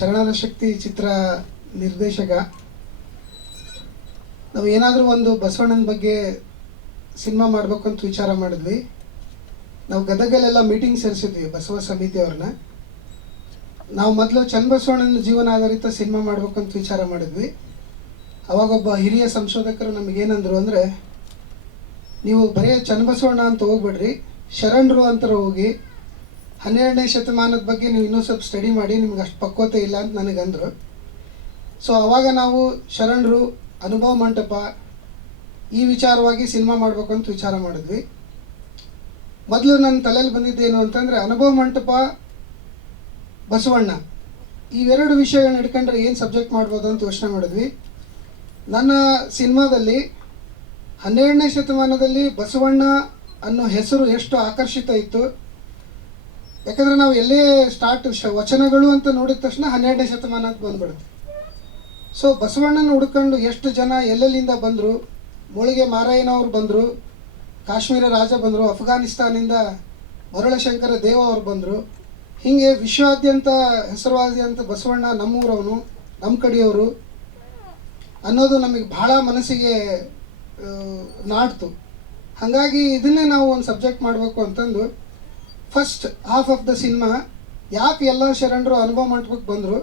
ಶರಣರ ಶಕ್ತಿ ಚಿತ್ರ ನಿರ್ದೇಶಕ, ನಾವು ಏನಾದರೂ ಒಂದು ಬಸವಣ್ಣನ ಬಗ್ಗೆ ಸಿನಿಮಾ ಮಾಡಬೇಕು ಅಂತ ವಿಚಾರ ಮಾಡಿದ್ವಿ. ನಾವು ಗದಗಲ್ಲೆಲ್ಲ ಮೀಟಿಂಗ್ ಸೇರಿಸಿದ್ವಿ ಬಸವ ಸಮಿತಿಯವ್ರನ್ನ ನಾವು ಮೊದಲು ಚನ್ನಬಸವಣ್ಣನ ಜೀವನ ಆಧಾರಿತ ಸಿನಿಮಾ ಮಾಡಬೇಕು ಅಂತ ವಿಚಾರ ಮಾಡಿದ್ವಿ. ಅವಾಗೊಬ್ಬ ಹಿರಿಯ ಸಂಶೋಧಕರು ನಮಗೇನಂದ್ರು ಅಂದರೆ, ನೀವು ಬರೀ ಚನ್ನಬಸವಣ್ಣ ಅಂತ ಹೋಗ್ಬಿಡ್ರಿ, ಶರಣರು ಅಂತ ಹೋಗಿ ಹನ್ನೆರಡನೇ ಶತಮಾನದ ಬಗ್ಗೆ ನೀವು ಇನ್ನೂ ಸ್ವಲ್ಪ ಸ್ಟಡಿ ಮಾಡಿ, ನಿಮ್ಗೆ ಅಷ್ಟು ಪಕ್ವತೆ ಇಲ್ಲ ಅಂತ ನನಗಂದರು. ಸೊ ಅವಾಗ ನಾವು ಶರಣರು, ಅನುಭವ ಮಂಟಪ, ಈ ವಿಚಾರವಾಗಿ ಸಿನಿಮಾ ಮಾಡಬೇಕು ಅಂತ ವಿಚಾರ ಮಾಡಿದ್ವಿ. ಮೊದಲು ನನ್ನ ತಲೆಯಲ್ಲಿ ಬಂದಿದ್ದೇನು ಅಂತಂದರೆ, ಅನುಭವ ಮಂಟಪ, ಬಸವಣ್ಣ, ಇವೆರಡು ವಿಷಯಗಳನ್ನ ಹಿಡ್ಕೊಂಡ್ರೆ ಏನು ಸಬ್ಜೆಕ್ಟ್ ಮಾಡ್ಬೋದು ಅಂತ ಯೋಚನೆ ಮಾಡಿದ್ವಿ. ನನ್ನ ಸಿನಿಮಾದಲ್ಲಿ ಹನ್ನೆರಡನೇ ಶತಮಾನದಲ್ಲಿ ಬಸವಣ್ಣ ಅನ್ನೋ ಹೆಸರು ಎಷ್ಟು ಆಕರ್ಷಿತ ಇತ್ತು ಯಾಕಂದರೆ ನಾವು ಎಲ್ಲೇ ಸ್ಟಾರ್ಟ್ ವಚನಗಳು ಅಂತ ನೋಡಿದ ತಕ್ಷಣ ಹನ್ನೆರಡನೇ ಶತಮಾನ ಅಂತ ಬಂದ್ಬಿಡುತ್ತೆ. ಸೊ ಬಸವಣ್ಣನ ಹುಡ್ಕೊಂಡು ಎಷ್ಟು ಜನ ಎಲ್ಲೆಲ್ಲಿಂದ ಬಂದರು? ಮೂಳಿಗೆ ಮಾರಾಯನವ್ರು ಬಂದರು, ಕಾಶ್ಮೀರ ರಾಜ ಬಂದರು, ಅಫ್ಘಾನಿಸ್ತಾನಿಂದ ಮರಳಶಂಕರ ದೇವ ಅವ್ರು ಬಂದರು. ಹೀಗೆ ವಿಶ್ವಾದ್ಯಂತ ಹೆಸರುವಾದ್ಯಂತ ಬಸವಣ್ಣ ನಮ್ಮೂರವನು ನಮ್ಮ ಕಡೆಯವರು ಅನ್ನೋದು ನಮಗೆ ಭಾಳ ಮನಸ್ಸಿಗೆ ನಾಡ್ತು. ಹಾಗಾಗಿ ಇದನ್ನೇ ನಾವು ಒಂದು ಸಬ್ಜೆಕ್ಟ್ ಮಾಡಬೇಕು ಅಂತಂದು first half of the cinema ಯಾಕೆ ಎಲ್ಲ ಶರಣರು ಅನುಭವ ಮಂಟಪಕ್ಕೆ ಬಂದರು?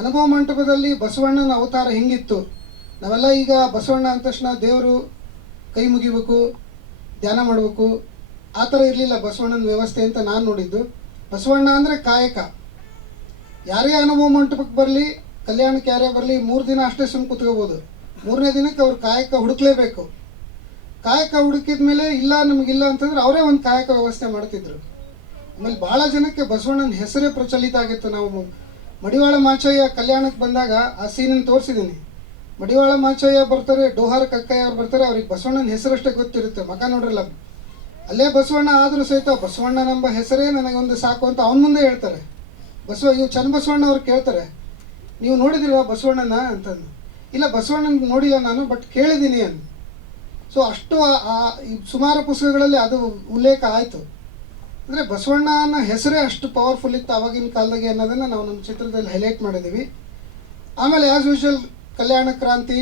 ಅನುಭವ ಮಂಟಪದಲ್ಲಿ ಬಸವಣ್ಣನ ಅವತಾರ ಹೆಂಗಿತ್ತು? ನಾವೆಲ್ಲ ಈಗ ಬಸವಣ್ಣ ಅಂದ ತಕ್ಷಣ ದೇವರು ಕೈ ಮುಗಿಬೇಕು, ಧ್ಯಾನ ಮಾಡಬೇಕು. ಆ ಥರ ಇರಲಿಲ್ಲ ಬಸವಣ್ಣನ ವ್ಯವಸ್ಥೆ ಅಂತ ನಾನು ನೋಡಿದ್ದು. ಬಸವಣ್ಣ ಅಂದರೆ ಕಾಯಕ. ಯಾರೇ ಅನುಭವ ಮಂಟಪಕ್ಕೆ ಬರಲಿ ಕಲ್ಯಾಣಕ್ಕೆ ಯಾರೇ ಬರಲಿ, ಮೂರು ದಿನ ಅಷ್ಟೇ ಸುಮ್ಮನೆ ಕುತ್ಕೋಬೋದು. ಮೂರನೇ ದಿನಕ್ಕೆ ಅವ್ರು ಕಾಯಕ ಹುಡುಕ್ಲೇಬೇಕು. ಕಾಯಕ ಹುಡುಕಿದ ಮೇಲೆ ಇಲ್ಲ, ನಮಗಿಲ್ಲ ಅಂತಂದ್ರೆ ಅವರೇ ಒಂದು ಕಾಯಕ ವ್ಯವಸ್ಥೆ ಮಾಡ್ತಿದ್ರು. ಆಮೇಲೆ ಭಾಳ ಜನಕ್ಕೆ ಬಸವಣ್ಣನ ಹೆಸರೇ ಪ್ರಚಲಿತ ಆಗಿತ್ತು. ನಾವು ಮಡಿವಾಳ ಮಾಚಯ್ಯ ಕಲ್ಯಾಣಕ್ಕೆ ಬಂದಾಗ ಆ ಸೀನನ್ನು ತೋರಿಸಿದ್ದೀನಿ. ಮಡಿವಾಳ ಮಾಚಯ್ಯ ಬರ್ತಾರೆ, ಡೋಹಾರ್ ಕಕ್ಕಯ್ಯ ಅವ್ರು ಬರ್ತಾರೆ, ಅವ್ರಿಗೆ ಬಸವಣ್ಣನ ಹೆಸರಷ್ಟೇ ಗೊತ್ತಿರುತ್ತೆ. ಮಕ ನೋಡ್ರಲ್ಲ. ಅಲ್ಲೇ ಬಸವಣ್ಣ ಆದರೂ ಸಹಿತ ಬಸವಣ್ಣನೆಂಬ ಹೆಸರೇ ನನಗೊಂದು ಸಾಕು ಅಂತ ಅವನ ಮುಂದೆ ಹೇಳ್ತಾರೆ. ಬಸವ ಇವು ಚನ್ನಬಸವಣ್ಣ ಅವ್ರು ಕೇಳ್ತಾರೆ. ನೀವು ನೋಡಿದಿರ ಬಸವಣ್ಣನ ಅಂತಂದು. ಇಲ್ಲ ಬಸವಣ್ಣನ ನೋಡಿಲ್ಲ ನಾನು, ಬಟ್ ಕೇಳಿದ್ದೀನಿ ಅಂತ ಸೊ ಅಷ್ಟು ಆ- ಸುಮಾರು ಪುಸ್ತಕಗಳಲ್ಲಿ ಅದು ಉಲ್ಲೇಖ ಆಯಿತು. ಅಂದರೆ ಬಸವಣ್ಣನ ಹೆಸರೇ ಅಷ್ಟು ಪವರ್ಫುಲ್ ಇತ್ತು ಆವಾಗಿನ ಕಾಲದಾಗೆ ಅನ್ನೋದನ್ನು ನಾವು ನಮ್ಮ ಚಿತ್ರದಲ್ಲಿ ಹೈಲೈಟ್ ಮಾಡಿದ್ದೀವಿ ಆಮೇಲೆ ಆ್ಯಸ್ ಯೂಶುವಲ್ ಕಲ್ಯಾಣ ಕ್ರಾಂತಿ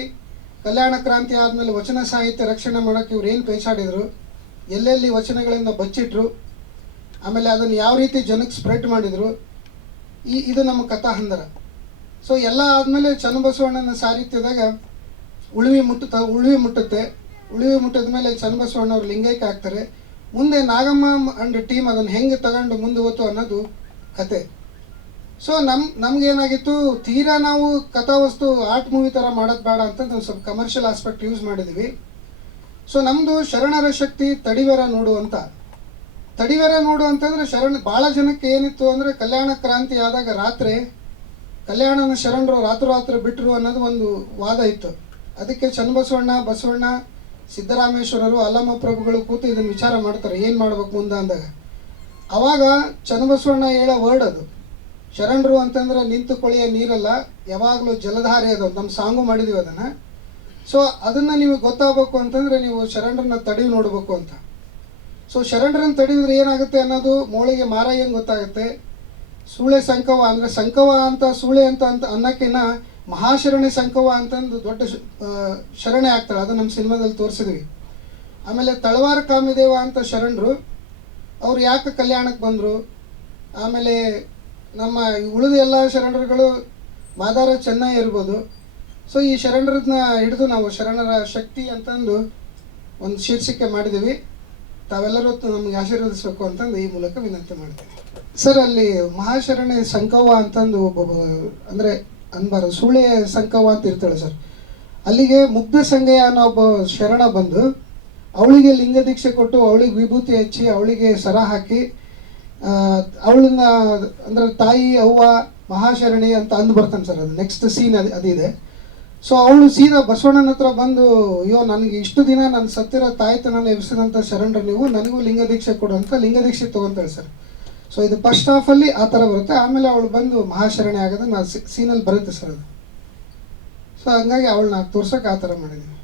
ಕಲ್ಯಾಣ ಕ್ರಾಂತಿ ಆದಮೇಲೆ ವಚನ ಸಾಹಿತ್ಯ ರಕ್ಷಣೆ ಮಾಡೋಕ್ಕೆ ಇವ್ರು ಏನು ಪೇಚಾಡಿದರು? ಎಲ್ಲೆಲ್ಲಿ ವಚನಗಳಿಂದ ಬಚ್ಚಿಟ್ರು? ಆಮೇಲೆ ಅದನ್ನು ಯಾವ ರೀತಿ ಜನಕ್ಕೆ ಸ್ಪ್ರೆಡ್ ಮಾಡಿದರು? ಈ ಇದು ನಮ್ಮ ಕಥಾ ಹಂದರ ಸೊ ಎಲ್ಲ ಆದಮೇಲೆ ಚನ್ನಬಸವಣ್ಣನ ಸಾಹಿತ್ಯದಾಗ ಉಳುವಿ ಮುಟ್ಟುತ್ತ ಉಳುವಿ ಮುಟ್ಟುತ್ತೆ. ಉಳುವಿ ಮುಟ್ಟಿದ ಮೇಲೆ ಚನ್ನಬಸವಣ್ಣ ಅವ್ರು ಲಿಂಗೈಕ್ಯ ಆಗ್ತಾರೆ. ಮುಂದೆ ನಾಗಮ್ಮ ಅಂಡ್ ಟೀಮ್ ಅದನ್ನು ಹೆಂಗೆ ತಗೊಂಡು ಮುಂದೆ ಹೋತು ಅನ್ನೋದು ಕತೆ. ಸೊ ನಮ್, ನಮ್ಗೇನಾಗಿತ್ತು, ತೀರಾ ನಾವು ಕಥಾವಸ್ತು ಆರ್ಟ್ ಮೂವಿ ಥರ ಮಾಡೋದು ಬೇಡ ಅಂತ ನಾವು ಸ್ವಲ್ಪ ಕಮರ್ಷಿಯಲ್ ಆಸ್ಪೆಕ್ಟ್ ಯೂಸ್ ಮಾಡಿದ್ವಿ. ಸೊ ನಮ್ಮದು ಶರಣರ ಶಕ್ತಿ ತಡಿವರ ನೋಡು ಅಂತ. ತಡಿವರ ನೋಡು ಅಂತಂದರೆ ಶರಣ ಭಾಳ ಜನಕ್ಕೆ ಏನಿತ್ತು ಅಂದರೆ ಕಲ್ಯಾಣ ಕ್ರಾಂತಿ ಆದಾಗ ರಾತ್ರಿ ಕಲ್ಯಾಣನ ಶರಣರು ರಾತ್ರೋರಾತ್ರಿ ಬಿಟ್ಟರು ಅನ್ನೋದು ಒಂದು ವಾದ ಇತ್ತು. ಅದಕ್ಕೆ ಚನ್ನಬಸವಣ್ಣ, ಬಸವಣ್ಣ ಸಿದ್ದರಾಮೇಶ್ವರರು, ಅಲ್ಲಮ್ಮ ಪ್ರಭುಗಳು ಕೂತು ಇದನ್ನು ವಿಚಾರ ಮಾಡ್ತಾರೆ. ಏನು ಮಾಡ್ಬೇಕು ಮುಂದೆ ಅಂದಾಗ? ಅವಾಗ ಚನ್ನಬಸವಣ್ಣ ಹೇಳೋ ವರ್ಡ್ ಅದು. ಶರಣರು ಅಂತಂದ್ರೆ ನಿಂತು ಕೊಳೆಯ ನೀರಲ್ಲ, ಯಾವಾಗಲೂ ಜಲಧಾರೆ ಅದು. ನಮ್ಮ ಸಾಂಗು ಮಾಡಿದೀವಿ ಅದನ್ನು. ಸೊ ಅದನ್ನು ನೀವು ಗೊತ್ತಾಗಬೇಕು ಅಂತಂದರೆ ನೀವು ಶರಣರನ್ನ ತಡೆವು ನೋಡಬೇಕು ಅಂತ. ಸೊ ಶರಣರನ್ನ ತಡಿವಿದ್ರೆ ಏನಾಗುತ್ತೆ ಅನ್ನೋದು ಮೋಳಿಗೆ ಮಾರಾಯಂಗೆ ಗೊತ್ತಾಗುತ್ತೆ. ಸೂಳೆ ಸಂಕವ ಅಂದರೆ ಸಂಕವ ಅಂತ ಸೂಳೆ ಅಂತ ಅಂತ ಅನ್ನೋಕ್ಕಿಂತ ಮಹಾಶರಣೆ ಸಂಕವ ಅಂತಂದು ದೊಡ್ಡ ಶರಣೆ ಆಗ್ತಾಳೆ. ಅದು ನಮ್ಮ ಸಿನಿಮಾದಲ್ಲಿ ತೋರಿಸಿದ್ವಿ. ಆಮೇಲೆ ತಳವಾರ ಕಾಮಿದೇವ ಅಂತ ಶರಣರು, ಅವ್ರು ಯಾಕೆ ಕಲ್ಯಾಣಕ್ಕೆ ಬಂದರು? ಆಮೇಲೆ ನಮ್ಮ ಉಳಿದ ಎಲ್ಲ ಶರಣರುಗಳು ಮಾದಾರ ಚೆನ್ನೈ ಇರ್ಬೋದು. ಸೊ ಈ ಶರಣರನ್ನ ಹಿಡಿದು ನಾವು ಶರಣರ ಶಕ್ತಿ ಅಂತಂದು ಒಂದು ಶೀರ್ಷಿಕೆ ಮಾಡಿದ್ದೀವಿ ತಾವೆಲ್ಲರೂ ನಮಗೆ ಆಶೀರ್ವದಿಸಬೇಕು ಅಂತಂದು ಈ ಮೂಲಕ ವಿನಂತಿ ಮಾಡ್ತೀನಿ. ಸರ್, ಅಲ್ಲಿ ಮಹಾಶರಣೆ ಸಂಕವ ಅಂತಂದು ಒಬ್ಬ ಅಂದರೆ ಅನ್ಬಾರ ಸುಳೆ ಸಂಕವ ಅಂತ ಇರ್ತಾಳೆ ಸರ್. ಅಲ್ಲಿಗೆ ಮುಗ್ಧ ಸಂಗಯ್ಯ ಅನ್ನೋ ಒಬ್ಬ ಶರಣ ಬಂದು ಅವಳಿಗೆ ಲಿಂಗ ದೀಕ್ಷೆ ಕೊಟ್ಟು ಅವಳಿಗೆ ವಿಭೂತಿ ಹಚ್ಚಿ ಅವಳಿಗೆ ಸರ ಹಾಕಿ ಅವಳನ್ನ ಅಂದರೆ ತಾಯಿ, ಅವ್ವ, ಮಹಾಶರಣಿ ಅಂತ ಅಂದು ಬರ್ತಾನೆ ಸರ್ ಅದು. ನೆಕ್ಸ್ಟ್ ಸೀನ್ ಅದು, ಅದಿದೆ. ಸೊ ಅವಳು ಸೀದಾ ಬಸವಣ್ಣನ ಹತ್ರ ಬಂದು, ಅಯ್ಯೋ, ನನಗೆ ಇಷ್ಟು ದಿನ ನಾನು ಸತ್ತಿರೋ ತಾಯ್ತನ ಎಬ್ಸಿದಂಥ ಶರಣರು ನೀವು, ನನಗೂ ಲಿಂಗ ದೀಕ್ಷೆ ಕೊಡು ಅಂತ ಲಿಂಗ ದೀಕ್ಷೆ ತಗೊಂತಾಳೆ ಸರ್. ಸೊ ಇದು ಫಸ್ಟ್ ಹಾಫಲ್ಲಿ ಆ ಥರ ಬರುತ್ತೆ. ಆಮೇಲೆ ಅವಳು ಬಂದು ಮಹಾಶರಣೆ ಆಗೋದು ನಾನು ಸೀನಲ್ಲಿ ಬರುತ್ತೆ ಸರ್ ಅದು. ಸೊ ಹಂಗಾಗಿ ಅವಳನ್ನ ತೋರ್ಸೋಕೆ ಆ ಥರ ಮಾಡಿದ್ದೀವಿ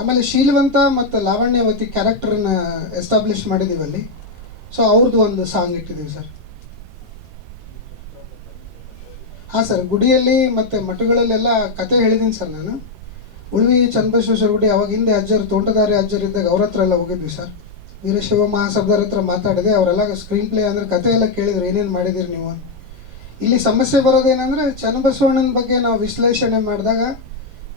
ಆಮೇಲೆ ಶೀಲವಂತ ಮತ್ತು ಲಾವಣ್ಯವತಿ ಕ್ಯಾರೆಕ್ಟರನ್ನ ಎಸ್ಟಾಬ್ಲಿಷ್ ಮಾಡಿದ್ದೀವಿ ಅಲ್ಲಿ. ಸೊ ಅವ್ರದ್ದು ಒಂದು ಸಾಂಗ್ ಇಟ್ಟಿದ್ದೀವಿ ಸರ್. ಹಾಂ ಸರ್, ಗುಡಿಯಲ್ಲಿ ಮತ್ತು ಮಠಗಳಲ್ಲೆಲ್ಲ ಕತೆ ಹೇಳಿದ್ದೀನಿ ಸರ್ ನಾನು. ಉಳ್ವಿ ಚನ್ನಬಸವೇಶ್ವರ ಗುಡಿ, ಅವಾಗ ಹಿಂದೆ ಅಜ್ಜರು ತೋಂಟದಾರಿ ಅಜ್ಜರು ಇದ್ದಾಗ ಅವ್ರ ಹತ್ರ ಎಲ್ಲ ಹೋಗಿದ್ವಿ ಸರ್. ವೀರಶೈವ ಮಹಾಸಭದವ್ರ ಹತ್ರ ಮಾತಾಡಿದೆ, ಅವರೆಲ್ಲ ಸ್ಕ್ರೀನ್ ಪ್ಲೇ ಅಂದರೆ ಕತೆ ಎಲ್ಲ ಕೇಳಿದ್ರು, ಏನೇನು ಮಾಡಿದಿರಿ ನೀವು ಇಲ್ಲಿ ಸಮಸ್ಯೆ ಬರೋದೇನೆಂದರೆ ಚನ್ನಬಸವಣ್ಣನ ಬಗ್ಗೆ ನಾವು ವಿಶ್ಲೇಷಣೆ ಮಾಡಿದಾಗ,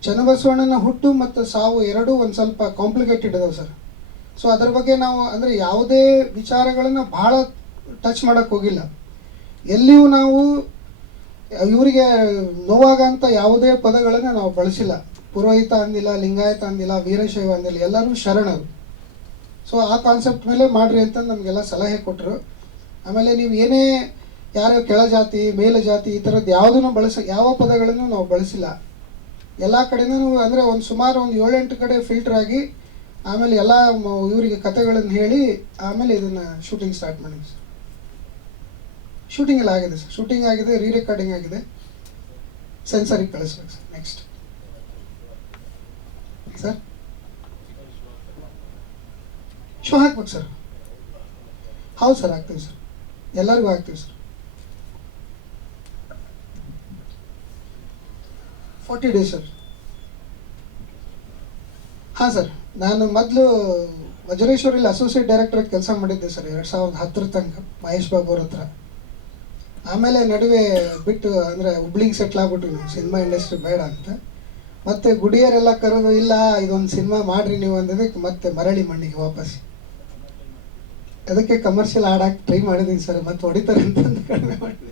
ಚನ್ನಬಸವಣ್ಣನ ಹುಟ್ಟು ಮತ್ತು ಸಾವು ಎರಡೂ ಒಂದು ಸ್ವಲ್ಪ ಕಾಂಪ್ಲಿಕೇಟೆಡ್ ಇದಾವೆ ಸರ್. ಸೊ ಅದ್ರ ಬಗ್ಗೆ ನಾವು ಅಂದರೆ ಯಾವುದೇ ವಿಚಾರಗಳನ್ನು ಭಾಳ ಟಚ್ ಮಾಡೋಕ್ಕೆ ಹೋಗಿಲ್ಲ. ಎಲ್ಲಿಯೂ ನಾವು ಇವರಿಗೆ ನೋವಾಗಂತ ಯಾವುದೇ ಪದಗಳನ್ನು ನಾವು ಬಳಸಿಲ್ಲ. ಪುರೋಹಿತ ಅಂದಿಲ್ಲ, ಲಿಂಗಾಯತ ಅಂದಿಲ್ಲ, ವೀರಶೈವ ಅಂದಿಲ್ಲ ಎಲ್ಲರೂ ಶರಣರು ಸೊ ಆ ಕಾನ್ಸೆಪ್ಟ್ ಮೇಲೆ ಮಾಡ್ರಿ ಅಂತ ನಮಗೆಲ್ಲ ಸಲಹೆ ಕೊಟ್ಟರು ಆಮೇಲೆ ನೀವು ಏನೇ ಯಾರು ಕೆಳ ಜಾತಿ, ಮೇಲ ಜಾತಿ ಈ ಥರದ್ದು ಯಾವುದನ್ನು ಬಳಸ, ಯಾವ ಪದಗಳನ್ನು ನಾವು ಬಳಸಿಲ್ಲ. ಎಲ್ಲ ಕಡೆನೂ ಅಂದರೆ ಒಂದು ಸುಮಾರು ಒಂದು ಏಳೆಂಟು ಕಡೆ ಫಿಲ್ಟರ್ ಆಗಿ ಆಮೇಲೆ ಎಲ್ಲ ಇವರಿಗೆ ಕಥೆಗಳನ್ನು ಹೇಳಿ ಆಮೇಲೆ ಇದನ್ನು ಶೂಟಿಂಗ್ ಸ್ಟಾರ್ಟ್ ಮಾಡಿದ್ವಿ ಸರ್. ಶೂಟಿಂಗ್ ಎಲ್ಲ ಆಗಿದೆ ಸರ್. ಶೂಟಿಂಗ್ ಆಗಿದೆ ರೀ ರೆಕಾರ್ಡಿಂಗ್ ಆಗಿದೆ. ಸೆನ್ಸರಿಗೆ ಕಳಿಸ್ಬೇಕು ಸರ್ ನೆಕ್ಸ್ಟ್ ಸರ್? ಶೋ ಹಾಕ್ಬೇಕು ಸರ್. ಹೌದು ಸರ್, ಹಾಕ್ತೀವಿ ಸರ್. ಎಲ್ಲರಿಗೂ ಹಾಕ್ತೀವಿ ಸರ್. Forty days sir. ಹಾಂ ಸರ್, ನಾನು ಮೊದಲು ವಜ್ರೇಶ್ವರಲ್ಲಿ ಅಸೋಸಿಯೇಟ್ ಡೈರೆಕ್ಟರ್ ಕೆಲಸ ಮಾಡಿದ್ದೆ ಸರ್, ಎರಡು ಸಾವಿರದ ಹತ್ತರ ತನಕ ಮಹೇಶ್ ಬಾಬು ಅವ್ರ ಹತ್ರ. ಆಮೇಲೆ ನಡುವೆ ಬಿಟ್ಟು ಅಂದರೆ ಹುಬ್ಳಿಗೆ ಸೆಟ್ಲ್ ಆಗ್ಬಿಟ್ಟು ನಾವು ಸಿನಿಮಾ ಇಂಡಸ್ಟ್ರಿ ಬೇಡ ಅಂತ. ಮತ್ತೆ ಗುಡಿಯರೆಲ್ಲ ಕರೆದು, ಇಲ್ಲ, ಇದೊಂದು ಸಿನಿಮಾ ಮಾಡಿರಿ ನೀವು ಅಂದಿದ್ದಕ್ಕೆ ಮತ್ತೆ ಮರಳಿ ಮಣ್ಣಿಗೆ ವಾಪಸ್ ಅದಕ್ಕೆ ಕಮರ್ಷಿಯಲ್ ಆಡಕ್ಕೆ ಟ್ರೈ ಮಾಡಿದ್ದೀನಿ ಸರ್, ಮತ್ತೆ ಹೊಡಿತಾರೆ ಅಂತಂದು ಕಡಿಮೆ ಮಾಡಿದೆ.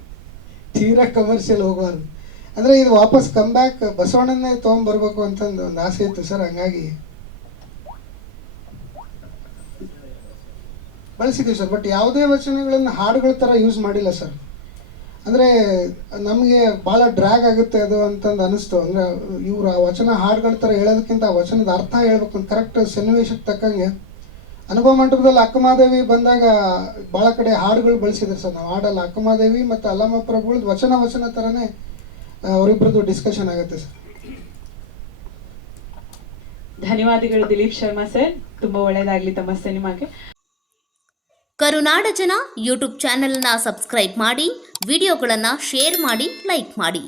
ತೀರಾ ಕಮರ್ಷಿಯಲ್ ಹೋಗಬಾರ್ದು. ಅಂದರೆ ಇದು ವಾಪಸ್ ಕಮ್ ಬ್ಯಾಕ್ ಬಸವಣ್ಣನೇ ತೊಗೊಂಬರ್ಬೇಕು ಅಂತಂದು ಒಂದು ಆಸೆ ಇತ್ತು ಸರ್, ಹಂಗಾಗಿ. ಬಳಸಿದ್ದೀವಿ ಸರ್ ಬಟ್ ಯಾವುದೇ ವಚನಗಳನ್ನು ಹಾಡುಗಳ ಥರ ಯೂಸ್ ಮಾಡಿಲ್ಲ ಸರ್. ಅಂದರೆ ನಮಗೆ ಭಾಳ ಡ್ರ್ಯಾಗ್ ಆಗುತ್ತೆ ಅದು ಅಂತಂದು ಅನಿಸ್ತು. ಅಂದರೆ ಇವರು ಆ ವಚನ ಹಾಡುಗಳ ಥರ ಹೇಳೋದಕ್ಕಿಂತ ಆ ವಚನದ ಅರ್ಥ ಹೇಳ್ಬೇಕು ಕರೆಕ್ಟ್ ಸನ್ನಿವೇಶಕ್ಕೆ ತಕ್ಕಂಗೆ ಅನುಭವ ಮಂಟಪದಲ್ಲಿ ಅಕ್ಕಮಾದೇವಿ ಬಂದಾಗ ಭಾಳ ಕಡೆ ಹಾಡುಗಳು ಬಳಸಿದ್ರು ಸರ್. ನಾವು ಹಾಡಲ್ಲ ಅಕ್ಕಮಾದೇವಿ ಮತ್ತು ಅಲ್ಲಮ್ಮ ಪ್ರಭುಗಳದ್ದು ವಚನ ವಚನ ಥರನೇ ಅವರಿಬ್ಬರದ್ದು ಡಿಸ್ಕಷನ್ ಆಗುತ್ತೆ ಸರ್. ಧನ್ಯವಾದಗಳು ದಿಲೀಪ್ ಶರ್ಮಾ ಸರ್. ತುಂಬಾ ಒಳ್ಳೆಯದಾಗಲಿ ತಮ್ಮ ಸಿನಿಮಾಗೆ. ಕರುನಾಡ ಜನ ಯೂಟ್ಯೂಬ್ ಚಾನೆಲ್ನ ಸಬ್ಸ್ಕ್ರೈಬ್ ಮಾಡಿ ವಿಡಿಯೋಗಳನ್ನು ಶೇರ್ ಮಾಡಿ ಲೈಕ್ ಮಾಡಿ.